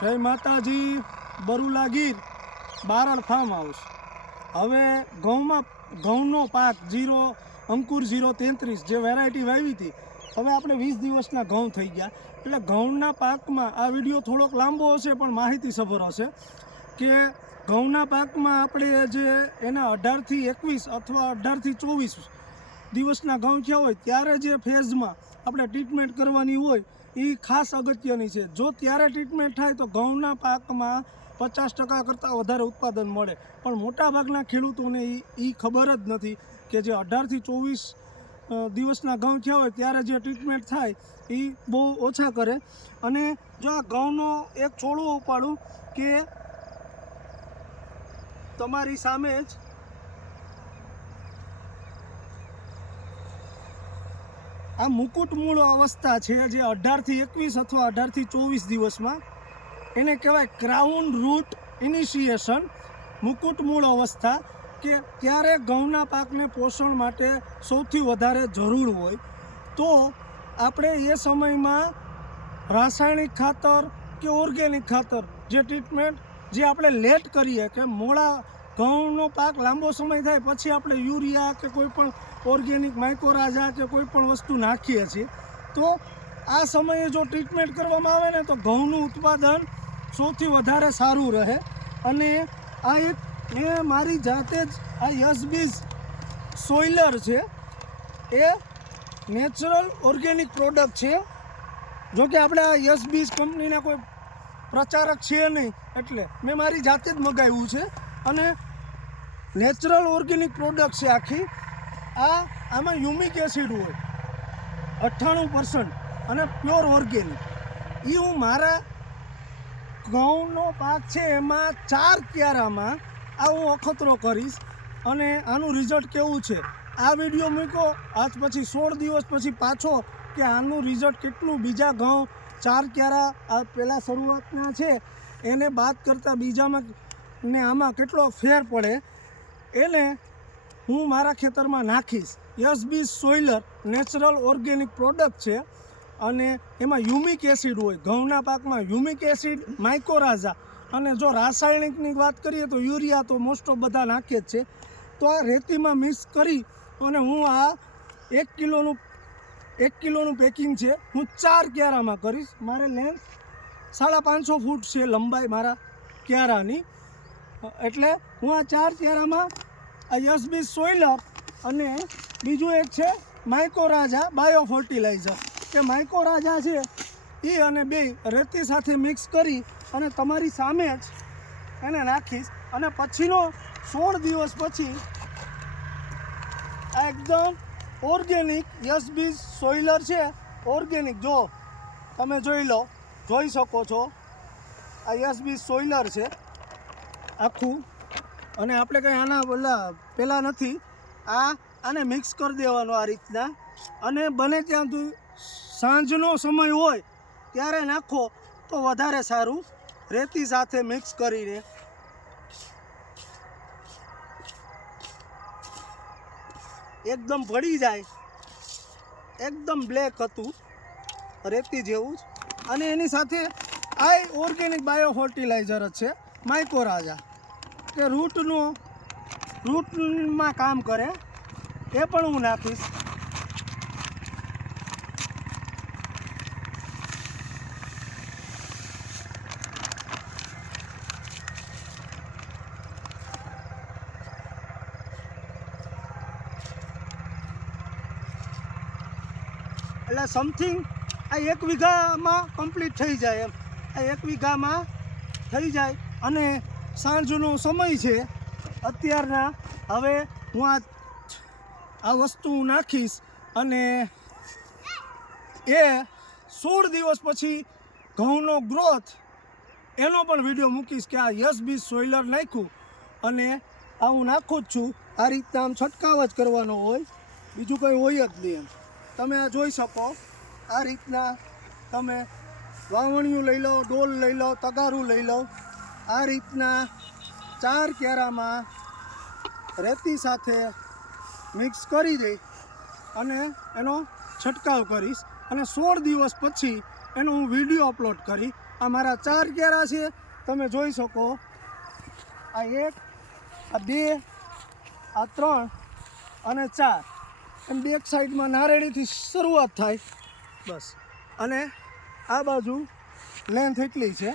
જય માતાજી. બરુલા Gir Baran farm house. હવે ઘઉંનો પાક અંકુર 033 જે વેરાયટી વાવી હતી, હવે આપણે 20 દિવસના ઘઉં થઈ ગયા. એટલે ઘઉંના પાકમાં આ વિડીયો થોડોક લાંબો હશે પણ માહિતીસભર હશે કે ઘઉંના પાકમાં આપણે જે એના 18 થી 21 અથવા 18 થી 24 દિવસના ઘઉં થયા હોય ત્યારે જે ફેઝમાં આપણે ટ્રીટમેન્ટ કરવાની હોય એ ખાસ અગત્યની છે. જો ત્યારે ટ્રીટમેન્ટ થાય તો ઘઉંના પાકમાં 50% કરતાં વધારે ઉત્પાદન મળે. પણ મોટાભાગના ખેડૂતોને એ ખબર જ નથી કે જે 18 થી 24 દિવસના ઘઉં થયા હોય ત્યારે જે ટ્રીટમેન્ટ થાય એ બહુ ઓછા કરે. અને જો આ ઘઉંનો એક છોડવો ઉપાડું કે તમારી સામે જ આ મુકુટ મૂળ અવસ્થા છે, જે 18 થી 21 અથવા 18 થી 24 દિવસમાં એને કહેવાય ક્રાઉન રૂટ ઇનિશિએશન, મુકુટ મૂળ અવસ્થા. કે ત્યારે ઘઉંના પાકને પોષણ માટે સૌથી વધારે જરૂર હોય તો આપણે એ સમયમાં રાસાયણિક ખાતર કે ઓર્ગેનિક ખાતર જે ટ્રીટમેન્ટ જે આપણે લેટ કરીએ કે મોડા ઘઉંનો પાક લાંબો સમય થાય પછી આપણે યુરિયા કે કોઈ પણ ઓર્ગેનિક માઇકોરાઝા કે કોઈ પણ વસ્તુ નાખીએ છીએ, તો આ સમયે જો ટ્રીટમેન્ટ કરવામાં આવે ને તો ઘઉંનું ઉત્પાદન સૌથી વધારે સારું રહે. અને આ એક મેં મારી જાતે જ આ યશબીજ સોઇલર છે, એ નેચરલ ઓર્ગેનિક પ્રોડક્ટ છે. જો કે આપણે આ યશબીજ કંપનીના કોઈ પ્રચારક છે નહીં, એટલે મેં મારી જાતે જ મગાવ્યું છે. અને નેચરલ ઓર્ગેનિક પ્રોડક્ટ છે આખી. આમાં હ્યુમિક એસિડ હોય 98% અને પ્યોર ઓર્ગેનિક. એ હું મારા ઘઉંનો પાક છે એમાં 4 ક્યારામાં આ હું અખતરો કરીશ અને આનું રિઝલ્ટ કેવું છે આ વિડીયો મૂક્યો. આજ પછી 16 દિવસ પછી પાછો કે આનું રિઝલ્ટ કેટલું, બીજા ઘઉં 4 ક્યારા આ પહેલાં શરૂઆતના છે એને બાદ કરતાં બીજામાં ને આમાં કેટલો ફેર પડે એને હું મારા ખેતરમાં નાખીશ. યશબીજ સોઇલર નેચરલ ઓર્ગેનિક પ્રોડક્ટ છે અને એમાં હ્યુમિક એસિડ હોય. ઘઉંના પાકમાં હ્યુમિક એસિડ, માઇકોરાઝા, અને જો રાસાયણિકની વાત કરીએ તો યુરિયા તો મોસ્ટ ઓફ બધા નાખે જ છે. તો આ રેતીમાં મિક્સ કરી અને હું આ 1 કિલોનું પેકિંગ છે હું 4 ક્યારામાં કરીશ. મારે લેન્થ 550 ફૂટ છે લંબાઈ મારા ક્યારાની. એટલે હું આ 4 ક્યારામાં આ યશબીજ સોઇલર અને બીજું એક છે માઇકોરાઝા બાયો ફર્ટિલાઇઝર, કે માઇકોરાઝા છે એ અને બે રેતી સાથે મિક્સ કરી અને તમારી સામે જ એને નાખીશ. અને પછીનો 16 દિવસ પછી આ એકદમ ઓર્ગેનિક યશબીજ સોઇલર છે, ઓર્ગેનિક. જો તમે જોઈ શકો છો આ યશબીજ સોઇલર છે આખું. અને આપણે કંઈ આના પહેલાં નથી, આને મિક્સ કરી દેવાનો આ રીતના. અને બને ત્યાં સાંજનો સમય હોય ત્યારે નાખો તો વધારે સારું. રેતી સાથે મિક્સ કરીને એકદમ ભળી જાય, એકદમ બ્લેક હતું રેતી જેવું જ. અને એની સાથે આ ઓર્ગેનિક બાયો ફર્ટિલાઇઝર જ છે માઇકોરાઝા, કે રૂટમાં કામ કરે, એ પણ હું નાખીશ. એટલે સમથિંગ આ 1 વીઘામાં કમ્પ્લીટ થઈ જાય એમ. આ 1 વીઘામાં થઈ જાય. અને સાંજનો સમય છે અત્યારના. હવે હું આ વસ્તુ નાખીશ અને એ 16 દિવસ પછી ઘઉંનો ગ્રોથ એનો પણ વિડીયો મૂકીશ કે આ યશબીજ સોઇલર નાખ્યું અને આ હું નાખું જ છું. આ રીતના આમ છંટકાવ જ કરવાનો હોય, બીજું કંઈ હોય જ નહીં. એમ તમે આ જોઈ શકો. આ રીતના તમે વાવણીયું લઈ લો, ડોલ લઈ લો, તગારું લઈ લો. આ રીતના 4 ક્યારામાં રેતી સાથે મિક્સ કરી દઈ અને એનો છંટકાવ કરીશ. અને 16 દિવસ પછી એનો હું વિડીયો અપલોડ કરી આ મારા 4 ક્યારા છે, તમે જોઈ શકો. આ 1, આ 2, આ 3 અને 4. એમ બેક સાઈડમાં નારેડીથી શરૂઆત થાય બસ. અને આ બાજુ લેન્થ એટલી છે.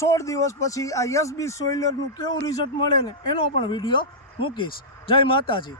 16 દિવસ પછી આ યસ બી સોઇલરનું કેવું રિઝલ્ટ મળે ને એનો પણ વિડીયો મૂકીશ. જય માતાજી.